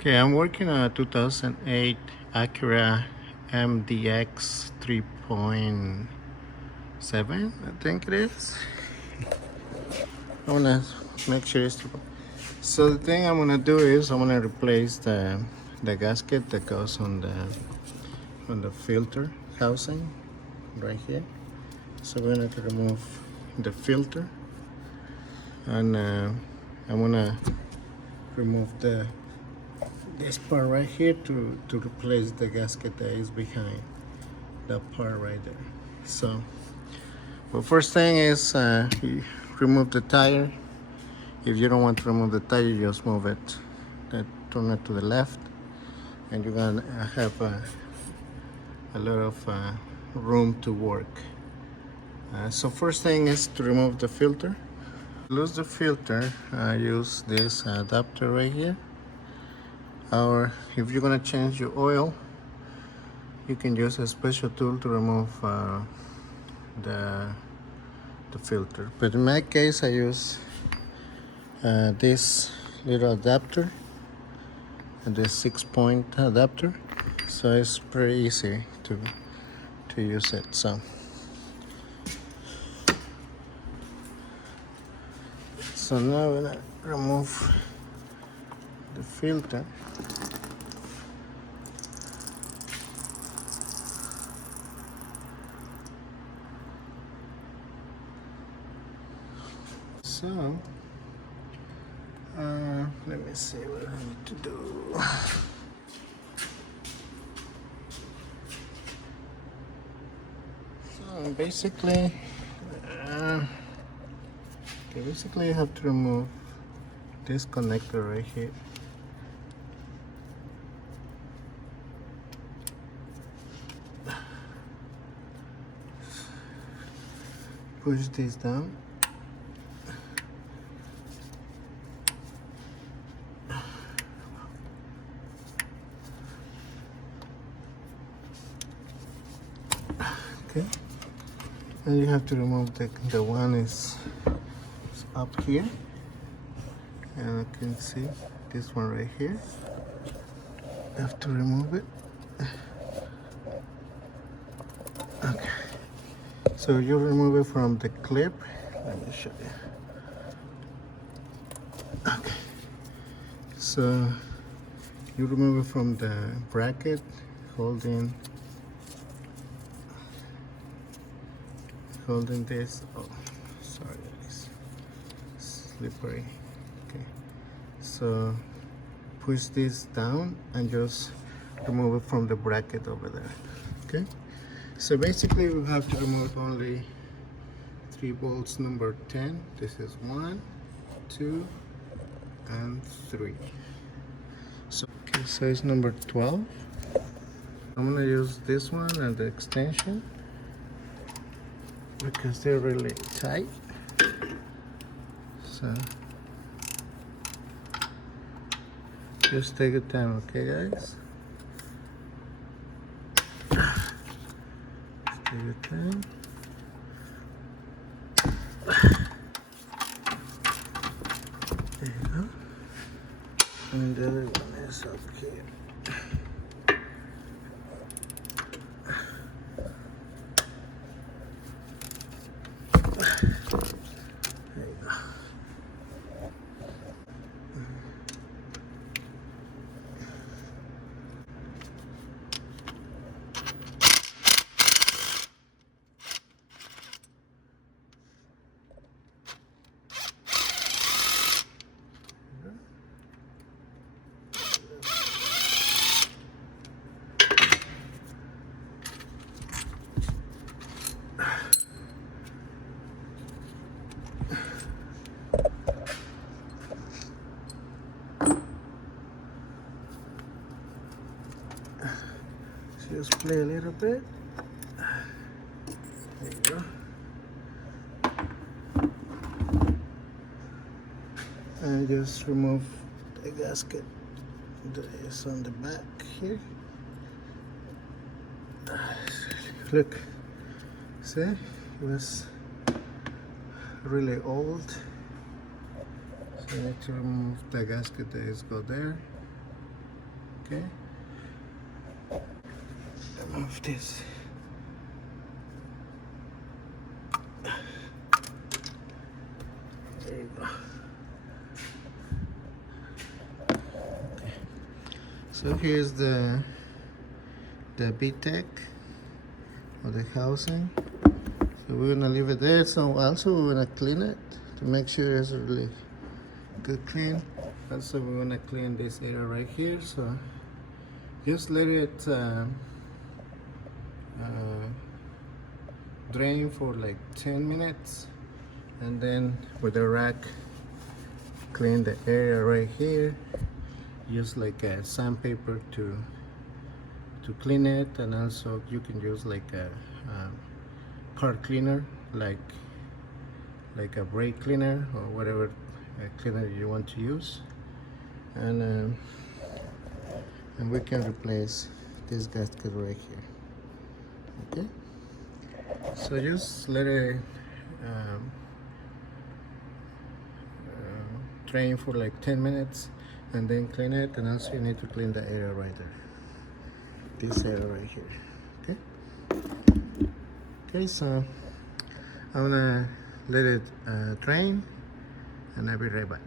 Okay, I'm working on a 2008 Acura MDX 3.7, I think it is. I wanna make sure it's. So the thing I'm gonna do is I'm gonna replace the gasket that goes on the filter housing right here. So we're gonna remove the filter, and I'm gonna remove this part right here to replace the gasket that is behind that part right there. So, well, first thing is you remove the tire. If you don't want to remove the tire, you just move it, turn it to the left, and you're gonna have a lot of room to work. So first thing is to remove the filter. Lose the filter, use this adapter right here. Or if you're gonna change your oil, you can use a special tool to remove the filter. But in my case, I use this little adapter, the 6-point adapter, so it's pretty easy to use it. So now I'm gonna remove the filter. So let me see what I need to do. So basically, you have to remove this connector right here. Push this down. Okay, and you have to remove the one is up here, and you can see this one right here. You have to remove it. Okay, so you remove it from the clip. Let me show you. Okay, so you remove it from the bracket, holding this. Oh, sorry, it's slippery. Okay, so push this down and just remove it from the bracket over there. Okay, so basically we have to remove only 3 bolts number 10. This is 1, 2, and 3. So okay, so it's number 12. I'm gonna use this one and the extension because they're really tight. So just take your time, okay guys? Just take your time. There you go. And the other one is up here. There you go. Just play a little bit. There you go. And just remove the gasket that is on the back here. Look, see, it was really old. So I need to remove the gasket that is go there. Okay. Move this. There you go. Okay. So here's the VTEC or the housing. So we're gonna leave it there. So also we're gonna clean it to make sure it's really good clean. Also we're gonna clean this area right here. So just let it drain for like 10 minutes, and then with a rack clean the area right here. Use like a sandpaper to clean it, and also you can use like a part cleaner, like a brake cleaner or whatever cleaner you want to use, and we can replace this gasket right here. Okay, so just let it drain for like 10 minutes and then clean it, and also you need to clean the area right there, this area right here. Okay, so I'm gonna let it drain, and I'll be right back.